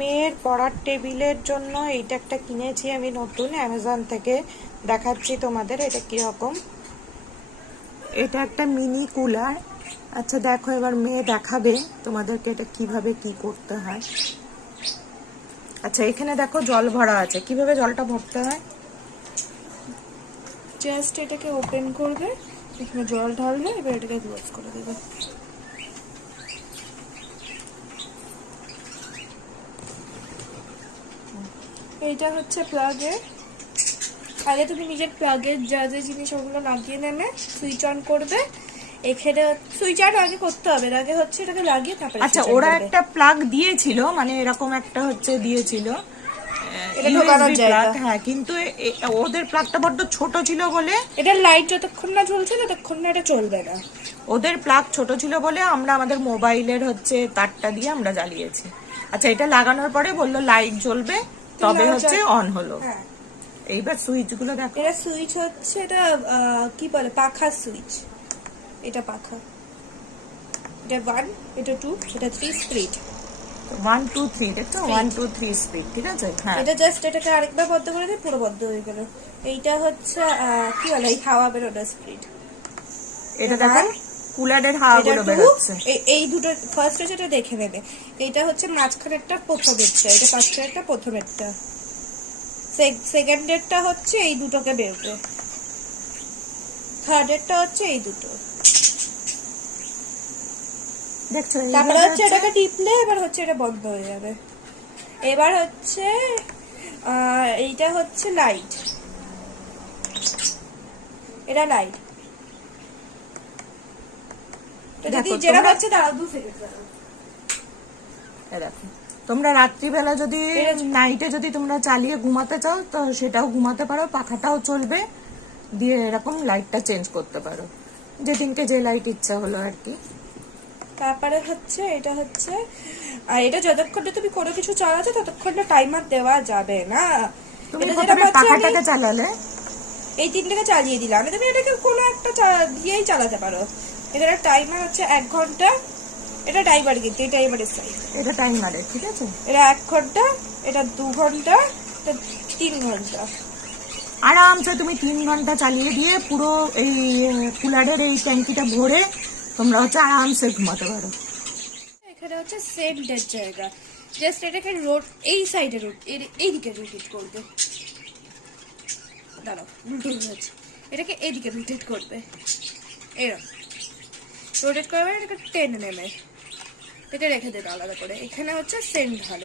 মেয়ের পড়ার টেবিলের জন্য এইটা একটা কিনেছি আমি নতুন অ্যামাজন থেকে। দেখাচ্ছি তোমাদের এটা কিরকম। এটা একটা মিনি কুলার। আচ্ছা দেখো, এবার মেয়ে দেখাবে তোমাদেরকে এটা কিভাবে কি করতে হয়। আচ্ছা এখানে দেখো জল ভরা আছে, কিভাবে জলটা ভরতে হয়। জাস্ট এটাকে ওপেন করবে, এখানে জল ঢালবে, এবার এটাকে ক্লোজ করে দেবে। এইটা হচ্ছে প্লাগের। আগে তুমি নিজের প্লাগের যা যা জিনিস ওগুলো লাগিয়ে নেবে, সুইচ অন করবে। এখানে সুইচ অন আগে করতে হবে, আগে হচ্ছে এটাকে লাগিয়ে তারপরে। আচ্ছা ওরা একটা প্লাগ দিয়েছিল, মানে এরকম একটা হচ্ছে দিয়েছিল এটা ঢোকানোর জায়গা। হ্যাঁ, কিন্তু ওদের প্লাগটা বড্ড ছোট ছিল বলে, এটা লাইট যতক্ষণ না জ্বলছে ততক্ষণ না এটা চলবে না। ওদের প্লাগ ছোট ছিল বলে আমরা আমাদের মোবাইলের হচ্ছে তারটা দিয়ে আমরা জ্বালিয়েছি। আচ্ছা এটা লাগানোর পরে বললো লাইট জ্বলবে, তবে হচ্ছে অন হলো। এইবার সুইচ গুলো দেখো। এটা সুইচ হচ্ছে, এটা কি বলে, পাখা সুইচ। এটা পাখা, এটা 1, এটা 2, এটা 3 স্পিড। 1 2 3 দেখছো, 1 2 3 স্পিড, ঠিক আছে। হ্যাঁ এটা জাস্ট এটাকে আরেকবার বন্ধ করে দিয়ে পুরো বন্ধ হয়ে গেল। এইটা হচ্ছে কি বলে, এই হাওয়া বেরোনোর স্পিড। এটা দেখো কুলারের হাওয়াগুলো বেরোচ্ছে। এই দুটো ফার্স্ট যেটা দেখে নেবে, এটা হচ্ছে মাঝখানেরটা প্রথমেরটা, এটা পাঁচখানেরটা প্রথমেরটা, সেকেন্ডেরটা হচ্ছে এই দুটোকে বেরোবে, থার্ডেরটা হচ্ছে এই দুটো। দেখছো, তারপরে হচ্ছে এটাকে টিপলে এবার হচ্ছে এটা বন্ধ হয়ে যাবে। এবার হচ্ছে এইটা হচ্ছে লাইট, এটা লাইট। যদি যেটা হচ্ছে দাঁড়াও 2 সেকেন্ড দাঁড়াও। দেখো তোমরা রাত্রিবেলা যদি নাইটে যদি তোমরা চালিয়ে ঘুমাতে চাও তো সেটাও ঘুমাতে পারো, পাখাটাও চলবে, দিয়ে এরকম লাইটটা চেঞ্জ করতে পারো যেদিনকে যে লাইট ইচ্ছা হলো আর কি। তারপরে হচ্ছে এটা হচ্ছে, আর এটা যতক্ষণ তুমি কোনো কিছু চালাচ্ছ ততক্ষণ টাইমার দেওয়া যাবে না। তুমি প্রথমে পাখাটাকে চালালে, এই তিনটাকে চালিয়ে দিলাম, তুমি এটাকে কোনো একটা দিয়েই চালাতে পারো। এটার টাইমার হচ্ছে 1 ঘন্টা। এটা টাইমার, কিন্তু এই টাইমারের সাইড, এটা টাইমারে, ঠিক আছে। এটা 1 ঘন্টা, এটা 2 ঘন্টা, এটা 3 ঘন্টা। আরামসে তুমি 3 ঘন্টা চালিয়ে দিয়ে পুরো এই কুলারের এই ট্যাঙ্কিটা ভরে তোমরা হচ্ছে আরামসে ঘুমাতে পারো। এখানে হচ্ছে সেন্টের জায়গা, জাস্ট এটাকে রোড এই সাইডে এইদিকে রোটেট করবে। দাঁড়াও, উল্টো হয়েছে, এটাকে এইদিকে রোটেট করবে, এরকম রোটেট করবে, এটাকে টেনে নেবে, এটা রেখে দেবে আলাদা করে। এখানে হচ্ছে সেন্ট ঢালে।